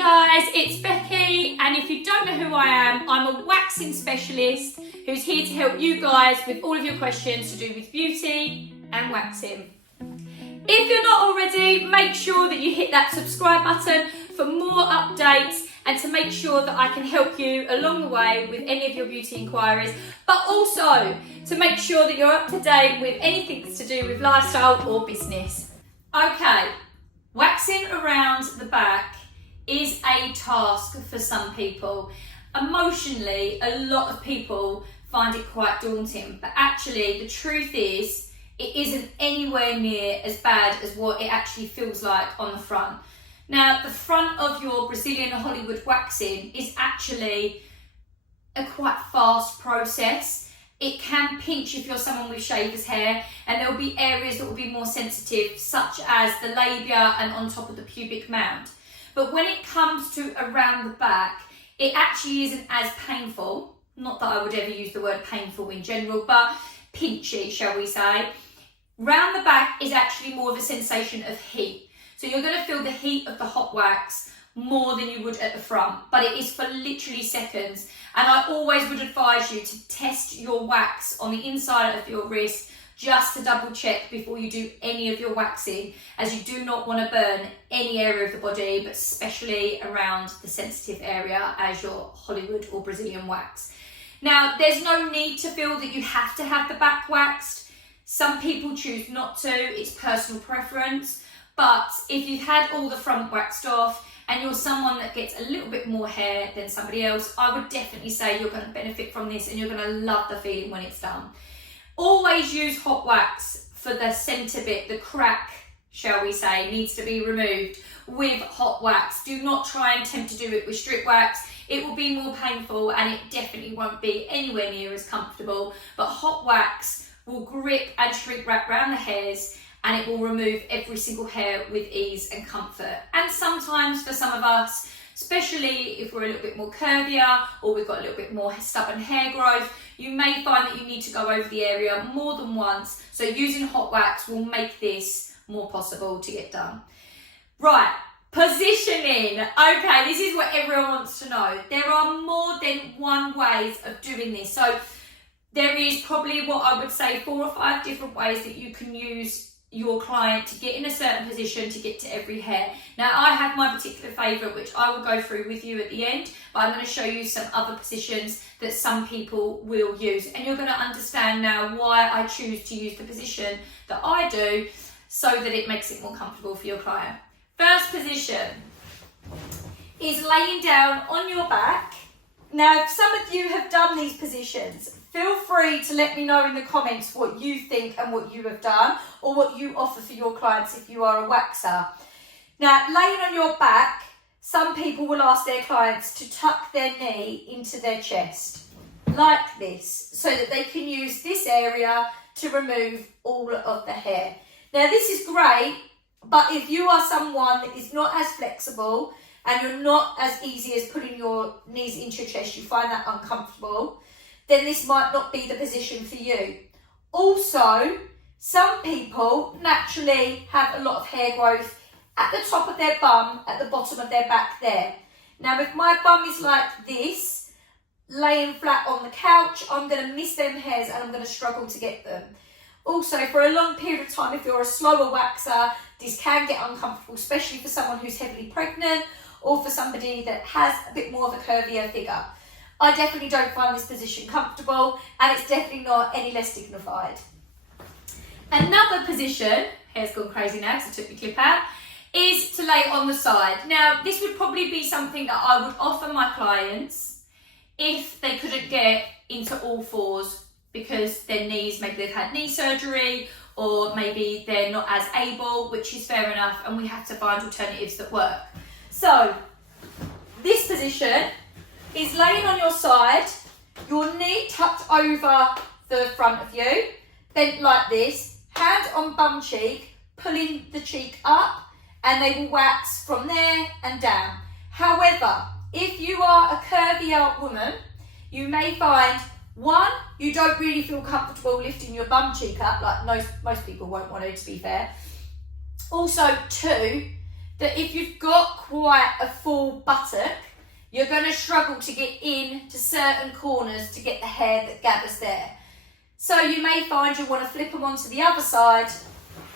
guys, it's Becky, and if you don't know who I am, I'm a waxing specialist who's here to help you guys with all of your questions to do with beauty and waxing. If you're not already, make sure that you hit that subscribe button for more updates and to make sure that I can help you along the way with any of your beauty inquiries, but also to make sure that you're up to date with anything to do with lifestyle or business. Okay, waxing around the back is a task for some people. Emotionally, a lot of people find it quite daunting, but actually the truth is it isn't anywhere near as bad as what it actually feels like on the front. Now, the front of your Brazilian Hollywood waxing is actually a quite fast process. It can pinch if you're someone with shaver's hair, and there will be areas that will be more sensitive, such as the labia and on top of the pubic mound. But when it comes to around the back, it actually isn't as painful. Not that I would ever use the word painful in general, but pinchy, shall we say. Round the back is actually more of a sensation of heat. So you're going to feel the heat of the hot wax more than you would at the front, but it is for literally seconds. And I always would advise you to test your wax on the inside of your wrist just to double check before you do any of your waxing, as you do not want to burn any area of the body, but especially around the sensitive area as your Hollywood or Brazilian wax. Now, there's no need to feel that you have to have the back waxed. Some people choose not to, it's personal preference. But if you've had all the front waxed off and you're someone that gets a little bit more hair than somebody else, I would definitely say you're going to benefit from this and you're going to love the feeling when it's done. Always use hot wax for the centre bit, the crack, shall we say, needs to be removed with hot wax. Do not try and attempt to do it with strip wax. It will be more painful and it definitely won't be anywhere near as comfortable. But hot wax will grip and shrink wrap around the hairs, and it will remove every single hair with ease and comfort. And sometimes for some of us, especially if we're a little bit more curvier or we've got a little bit more stubborn hair growth, you may find that you need to go over the area more than once. So using hot wax will make this more possible to get done. Right, positioning. Okay, this is what everyone wants to know. There are more than one ways of doing this. So there is probably what I would say 4 or 5 different ways that you can use your client to get in a certain position to get to every hair. Now, I have my particular favourite, which I will go through with you at the end, but I'm going to show you some other positions that some people will use, and you're going to understand now why I choose to use the position that I do so that it makes it more comfortable for your client. First position is laying down on your back. Now, if some of you have done these positions, feel free to let me know in the comments what you think and what you have done, or what you offer for your clients if you are a waxer. Now, laying on your back, some people will ask their clients to tuck their knee into their chest, like this, so that they can use this area to remove all of the hair. Now, this is great, but if you are someone that is not as flexible and you're not as easy as putting your knees into your chest, you find that uncomfortable, then this might not be the position for you. Also, some people naturally have a lot of hair growth at the top of their bum, at the bottom of their back there. Now, if my bum is like this, laying flat on the couch, I'm going to miss them hairs and I'm going to struggle to get them. Also, for a long period of time, if you're a slower waxer, this can get uncomfortable, especially for someone who's heavily pregnant or for somebody that has a bit more of a curvier figure. I definitely don't find this position comfortable, and it's definitely not any less dignified. Another position, hair's gone crazy now because I took the clip out, is to lay on the side. Now, this would probably be something that I would offer my clients if they couldn't get into all fours because their knees, maybe they've had knee surgery, or maybe they're not as able, which is fair enough, and we have to find alternatives that work. So, this position is laying on your side, your knee tucked over the front of you, bent like this, hand on bum cheek, pulling the cheek up, and they will wax from there and down. However, if you are a curvier woman, you may find, one, you don't really feel comfortable lifting your bum cheek up, like most people won't want to be fair. Also, two, that if you've got quite a full buttock, you're going to struggle to get in to certain corners to get the hair that gathers there. So you may find you want to flip them onto the other side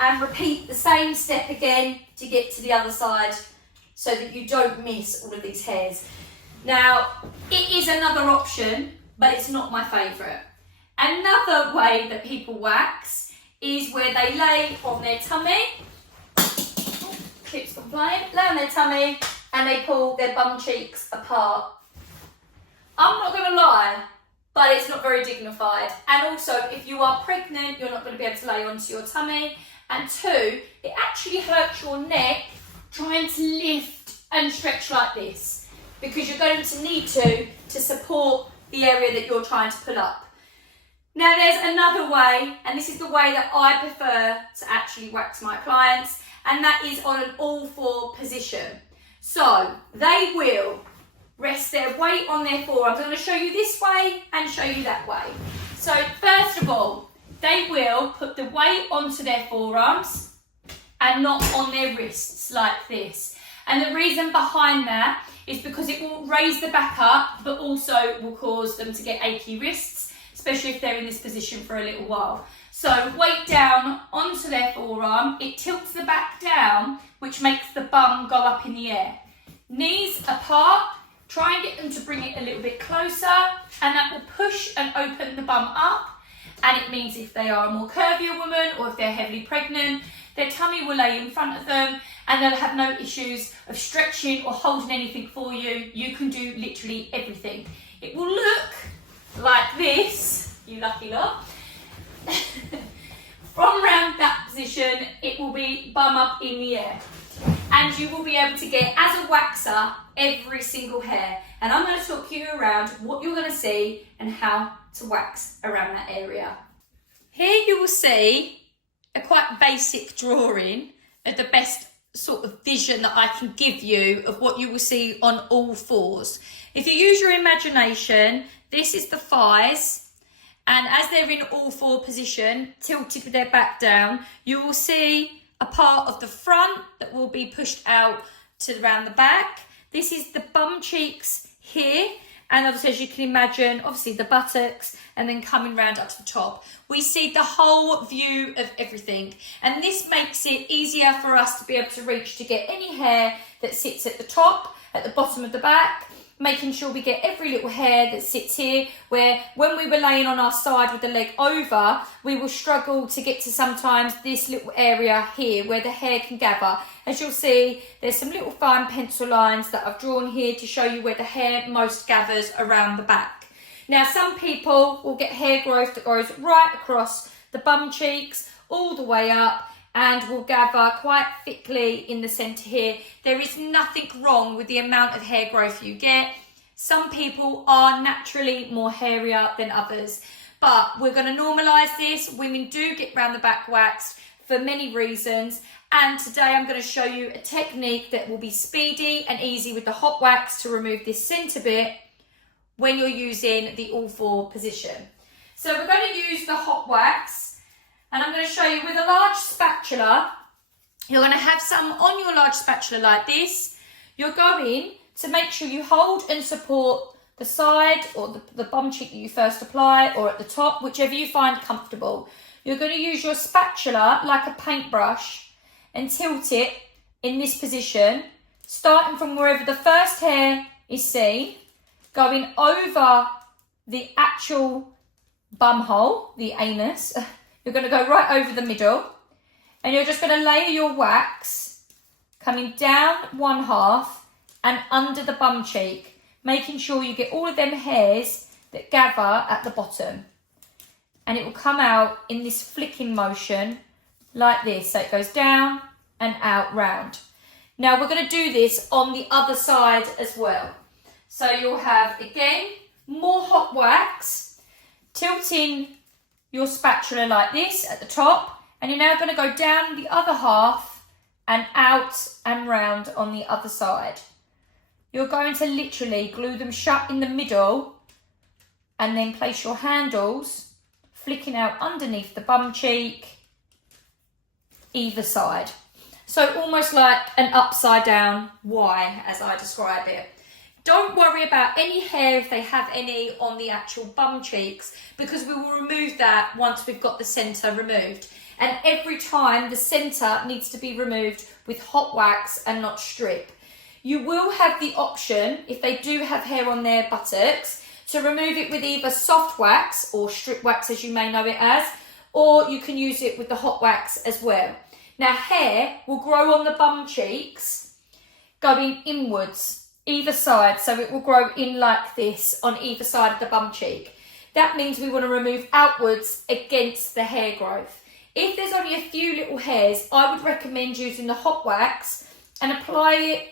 and repeat the same step again to get to the other side so that you don't miss all of these hairs. Now, it is another option, but it's not my favourite. Another way that people wax is where they lay on their tummy, keeps them playing, lay on their tummy and they pull their bum cheeks apart. I'm not going to lie, but it's not very dignified. And also, if you are pregnant, you're not going to be able to lay onto your tummy. And two, it actually hurts your neck trying to lift and stretch like this, because you're going to need to support the area that you're trying to pull up. Now there's another way, and this is the way that I prefer to actually wax my clients, and that is on an all-four position. So they will rest their weight on their forearms. I'm going to show you this way and show you that way. So first of all, they will put the weight onto their forearms and not on their wrists like this. And the reason behind that is because it will raise the back up, but also will cause them to get achy wrists, especially if they're in this position for a little while. So weight down onto their forearm, it tilts the back down, which makes the bum go up in the air. Knees apart, try and get them to bring it a little bit closer, and that will push and open the bum up. And it means if they are a more curvier woman or if they're heavily pregnant, their tummy will lay in front of them and they'll have no issues of stretching or holding anything for you. You can do literally everything. It will look like this, you lucky lot. From around that position, it will be bum up in the air. And you will be able to get, as a waxer, every single hair. And I'm going to talk you around what you're going to see and how to wax around that area. Here you will see a quite basic drawing of the best sort of vision that I can give you of what you will see on all fours. If you use your imagination, this is the thighs, and as they're in all four position, tilted with their back down, you will see a part of the front that will be pushed out to around the back. This is the bum cheeks here, and obviously, as you can imagine, obviously the buttocks, and then coming round up to the top. We see the whole view of everything, and this makes it easier for us to be able to reach to get any hair that sits at the top, at the bottom of the back, making sure we get every little hair that sits here, where when we were laying on our side with the leg over, we will struggle to get to sometimes this little area here where the hair can gather. As you'll see, there's some little fine pencil lines that I've drawn here to show you where the hair most gathers around the back. Now, some people will get hair growth that goes right across the bum cheeks, all the way up, and will gather quite thickly in the centre here. There is nothing wrong with the amount of hair growth you get. Some people are naturally more hairier than others, but we're going to normalise this. Women do get round the back waxed for many reasons, and today I'm going to show you a technique that will be speedy and easy with the hot wax to remove this centre bit when you're using the all four position. So we're going to use the hot wax, and I'm going to show you with a large spatula. You're going to have some on your large spatula like this. You're going to make sure you hold and support the side or the bum cheek that you first apply, or at the top, whichever you find comfortable. You're going to use your spatula like a paintbrush and tilt it in this position, starting from wherever the first hair is seen, going over the actual bum hole, the anus. You're going to go right over the middle, and you're just going to layer your wax coming down one half and under the bum cheek, making sure you get all of them hairs that gather at the bottom. And it will come out in this flicking motion like this. So it goes down and out round. Now we're going to do this on the other side as well. So you'll have, again, more hot wax, tilting your spatula like this at the top, and you're now going to go down the other half and out and round on the other side. You're going to literally glue them shut in the middle and then place your handles flicking out underneath the bum cheek, either side. So almost like an upside down Y, as I describe it. Don't worry about any hair, if they have any, on the actual bum cheeks, because we will remove that once we've got the centre removed. And every time the centre needs to be removed with hot wax and not strip. You will have the option, if they do have hair on their buttocks, to remove it with either soft wax or strip wax, as you may know it as, or you can use it with the hot wax as well. Now, hair will grow on the bum cheeks going inwards, either side, so it will grow in like this on either side of the bum cheek. That means we want to remove outwards against the hair growth. If there's only a few little hairs, I would recommend using the hot wax and apply it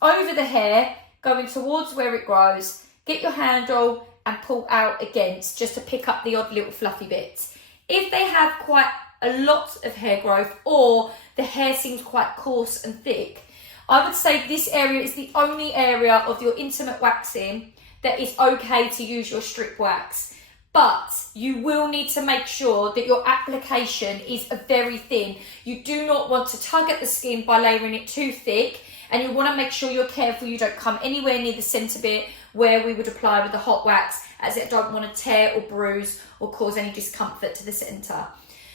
over the hair, going towards where it grows. Get your handle and pull out against, just to pick up the odd little fluffy bits. If they have quite a lot of hair growth, or the hair seems quite coarse and thick, I would say this area is the only area of your intimate waxing that is okay to use your strip wax. But you will need to make sure that your application is very thin. You do not want to tug at the skin by layering it too thick, and you want to make sure you're careful you don't come anywhere near the centre bit where we would apply with the hot wax, as it don't want to tear or bruise or cause any discomfort to the centre.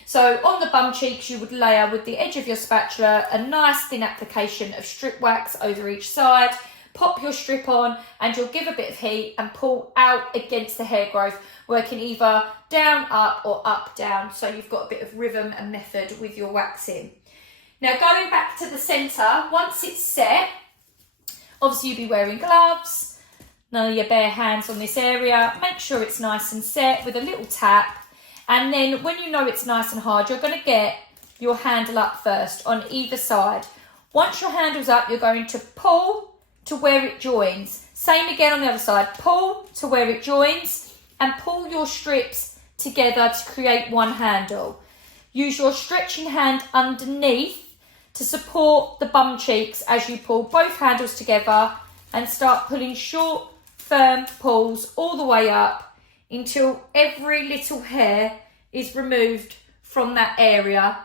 So on the bum cheeks, you would layer with the edge of your spatula a nice thin application of strip wax over each side. Pop your strip on and you'll give a bit of heat and pull out against the hair growth, working either down, up or up, down. So you've got a bit of rhythm and method with your waxing. Now going back to the centre, once it's set, obviously you'll be wearing gloves, none of your bare hands on this area. Make sure it's nice and set with a little tap. And then when you know it's nice and hard, you're going to get your handle up first on either side. Once your handle's up, you're going to pull to where it joins. Same again on the other side. Pull to where it joins and pull your strips together to create one handle. Use your stretching hand underneath to support the bum cheeks as you pull both handles together, and start pulling short, firm pulls all the way up until every little hair is removed from that area.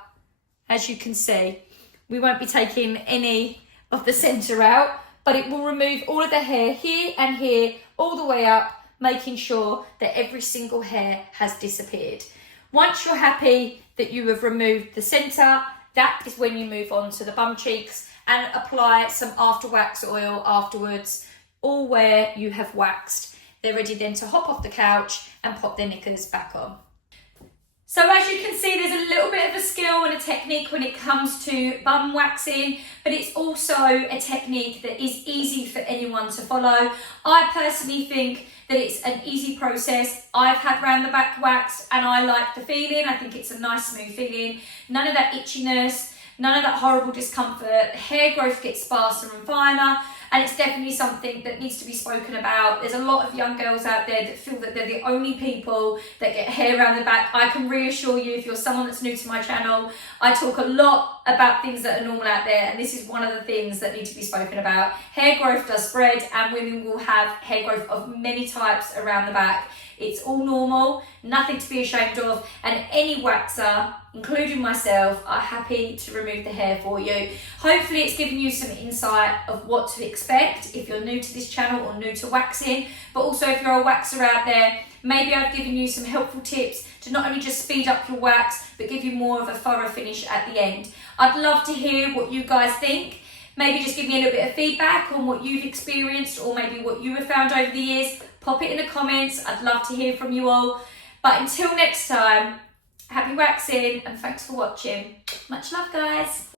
As you can see, we won't be taking any of the centre out, but it will remove all of the hair here and here all the way up, making sure that every single hair has disappeared. Once you're happy that you have removed the centre, that is when you move on to the bum cheeks and apply some after wax oil afterwards, all where you have waxed. They're ready then to hop off the couch and pop their knickers back on. So as you can see, there's a little bit of a skill and a technique when it comes to bum waxing, but it's also a technique that is easy for anyone to follow. I personally think that it's an easy process. I've had round the back waxed and I like the feeling. I think it's a nice smooth feeling. None of that itchiness, none of that horrible discomfort. Hair growth gets sparser and finer, and it's definitely something that needs to be spoken about. There's a lot of young girls out there that feel that they're the only people that get hair around the back. I can reassure you, if you're someone that's new to my channel, I talk a lot about things that are normal out there, and this is one of the things that need to be spoken about. Hair growth does spread, and women will have hair growth of many types around the back. It's all normal, nothing to be ashamed of, and any waxer, including myself, are happy to remove the hair for you. Hopefully it's given you some insight of what to expect if you're new to this channel or new to waxing, but also if you're a waxer out there, maybe I've given you some helpful tips to not only just speed up your wax, but give you more of a thorough finish at the end. I'd love to hear what you guys think. Maybe just give me a little bit of feedback on what you've experienced, or maybe what you have found over the years. Pop it in the comments. I'd love to hear from you all. But until next time, happy waxing and thanks for watching. Much love, guys.